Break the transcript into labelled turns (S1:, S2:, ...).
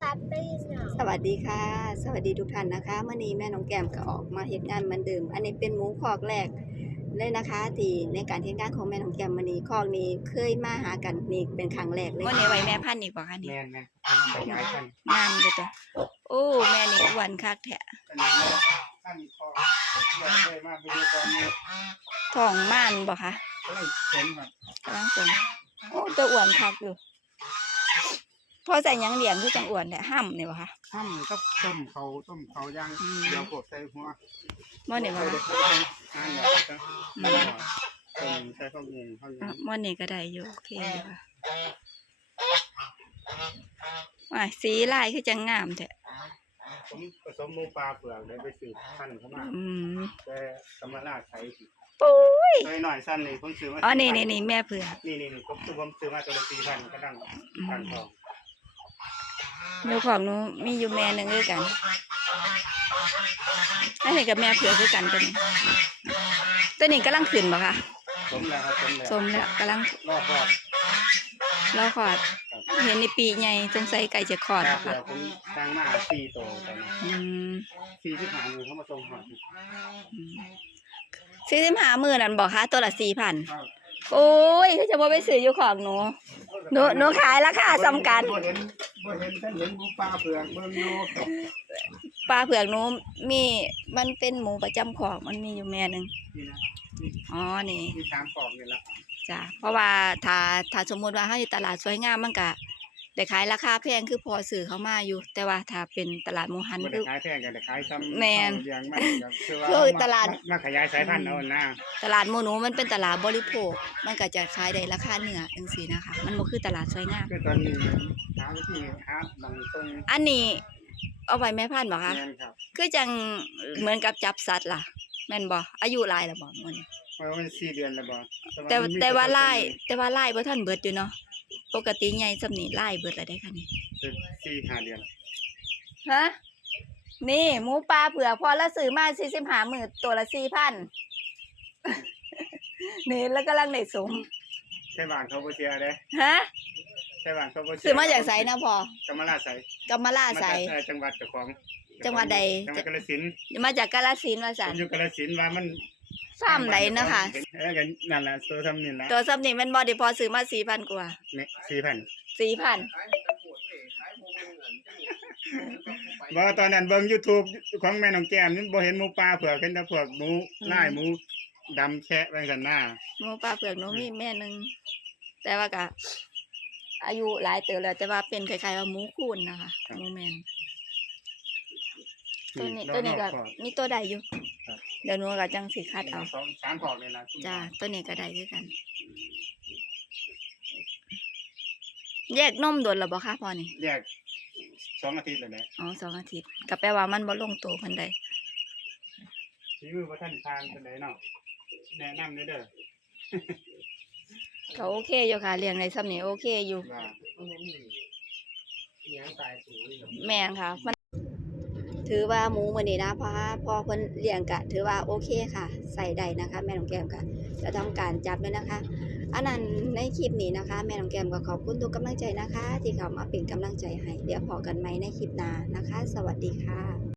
S1: สวัสดีค่ะสวัสดีทุกท่านนะคะเมื่อนี้แม่น้องแก้มก็ออกมาเฮ็ดงานเหมือนเดิมอันนี้เป็นหมูคอกแรกเลยนะคะที่ในการเฮ็ดงานของแม่น้องแก้มมื้อนี้คอกนี้เคยมาหากันนี่เป็นครั้งแรกเลย
S2: วันนี้ไว้แม่พันธุ์อีกบ่คะนี่
S3: แม่นแม่นขยายพันธุ์
S2: งามเด้อตัวโอ้แม่นี่อ้วนคักแท้
S3: อันนี้พันธุ์พออยากได้มาไปดูตอนนี้
S2: ท้องม่านบ่คะ
S3: ก็เลยเห็นครับ
S2: กำลังสนโอ้ตัวอ้วนคักอยู่พอใส่หยังเลี้ยงคือจังอ้วนแท้ห้ำนี่บ่คะ
S3: ห้ำก็ต้มเขาย่างเดี๋ยวกบใส่หัว
S2: มื้อนี้บ่
S3: ใส่
S2: คะ
S3: เด็กใส่งานเดี๋ยวก็ต้มใส่ข้าวเหนียวข้าวเหนียว
S2: มื้อนี้ก็ได้อยู่โอเคอยู่ค่ะว้ายสีลายคือจังงามแท้
S3: ผมผสมหมูปลาเปลือกได้ไปสืบพันธุ์เข้ามา แต่กำมะลาใช้สิ
S2: ปุ้ย
S3: หน่อยสั้นนี่ผมซื้อมา
S2: อ๋อนี่แม่เผือก
S3: นี่ผมซื้อมาตัวละ4,000ก็ดังพันทอง
S2: หนูของหนูมีอยู่แม่หนึงคือกันอันนี้กับแม่เผือกคือกันตัวนี้กำลังขึ้นบ่คะ
S3: สมแล้วครับ
S2: สมแล้วกำลัง
S3: รอบ
S2: รอคลอดเห็นในปีใหญ่สงสัยไก่จะคลอด
S3: แต่
S2: บ่
S3: เผื่
S2: ค่ะ
S3: อผมตั้งมา4ตัวไปนะ 45 มือเขามาส่งหอด
S2: 45 มื้อนั่นบ่คะตัวละ4,000
S3: ครับ
S2: โอ้ยคือจะบ่ไปซื้ออยู่ของหนูขายราคาซ้ำกัน
S3: บ่เห็นท่านเห็นหมูปลาเผือกเบิ่งอยู่
S2: ปลาเผือกหนูมีมันเป็นหมูประจำของมันมีอยู่แม่หนึง
S3: นี่นะนี่
S2: อ๋อนี่
S3: มี3กล่องนี่ละ
S2: จ้ะเพราะว่าถ้าสมมุติว่าเฮาอยู่ตลาดสวยงามมันก็ได้ขายราคาแพงคือพอซื้อเขามาอยู่ แต่ว่าถ้าเป็นตลาดหมูหัน
S3: บ่
S2: คื
S3: ได้
S2: อ
S3: ขายแพงกันได้ขายซ้ำ
S2: แม่น
S3: เลี้ยงมันคือว่า
S2: คือตลาด
S3: มาขยายสายพันธุ์เอาหน้า
S2: ตลาดหมูหนูมันเป็นตลาดบริโภคมันก็จะขายได้ราคาเนื้อจังซี่นะคะมันบ่คือตลาดสวยงาม
S3: คือตอนนี้หาวิธีหาบางตรง
S2: อันนี้เอาไว้แม่พันธุ์บ่คะ
S3: แม่นครับ
S2: คือจังเหมือนกับจับสัตว์ล่ะแม่นบ่อายุหลายแล้วบ่มื้อนี้
S3: มัน4 เดือนแล้วบ่
S2: แต่ว่าลายบ่ทันเบิดอยู่เนาะปกติใหญ่ซำนี้ลายเบิดแล้วได้ค่ะนี่
S3: 4-5 เดือน
S2: ฮะนี่หมูปลาเผือกพอละซื้อมา45มื้อตัวละ 4,000 นี่แล้วกำลังได้สม
S3: ใช่บ้านเขาบ่เชื่อเด้
S2: ฮะ
S3: ใช่บ้านเขาบ่เชื่
S2: ซื้อมาจากไสนะพ่อก
S3: ำมะลาไส
S2: กำมะลาไส
S3: มาจากจังหวัดเจ้าของ
S2: จังหวัดใด
S3: จังหวัดกาฬสินธุ์
S2: มาจากกาฬสินธุ์ว่า
S3: ผ
S2: ซั่น
S3: มอยู่กาฬสินธุ์ว่ามัน
S2: ฟาร์มใดนะคะ
S3: กันนั่นล่ะตัวทำนี่ล่ะ
S2: ตัวซ้ำนี่แม่นบ่ได้พอซื้อมา4,000กว่า
S3: เนี่ย
S2: 4,000
S3: 4,000บ่ตอนนั้นเบิ่ง YouTube ของแม่น้องแก้มนี่บ่เห็นหมูป่าเผือกเห็นแต่พวกหมูลายหมูดำแคะไว้กันหน้า
S2: หมูปลาเผือกหนูมีแม่หนึงแต่ว่าก็อายุหลายเติบแล้วแต่ว่าเป็นคล้ายๆว่าหมูคูนนะคะหมูแม่น ตัวนี้ก็มีตัวใดอยู่ เดี๋ยวหนูก็จังสิคัดเอา
S3: 2-3พอกนี่ล่ะ
S2: จ้าตัวนี้ก็ได้คือกัน แยกนมโดนแล้วบ่คะพ่อนี่
S3: แยก2 อาทิตย์แล้วแหละ
S2: อ๋อ2 อาทิตย์ก็แปลว่ามันบ่ลงตัวเพิ่นใด
S3: สิมือบ่ทันทานปานใดเนาะแนะนำเด้อ
S2: ก็โอเคอยู่ค่ะเลี้ยงในซ้ำนี่โอเคอยู่
S3: ว่ายังตายสูงอยู่
S2: แม่นค่ะมันถือว่าหมูมื้อนี้นะพอเพิ่นเลี้ยงก็ถือว่าโอเคค่ะ ใส่ได้นะคะ แม่น้องแก้มก็จะทำการจับด้วยนะคะ อันนั้นในคลิปนี้นะคะ แม่น้องแก้มก็ขอบคุณทุกกำลังใจนะคะ ที่เข้ามาเป็นกำลังใจให้เดี๋ยวพอกันใหม่ในคลิปหน้านะคะ สวัสดีค่ะ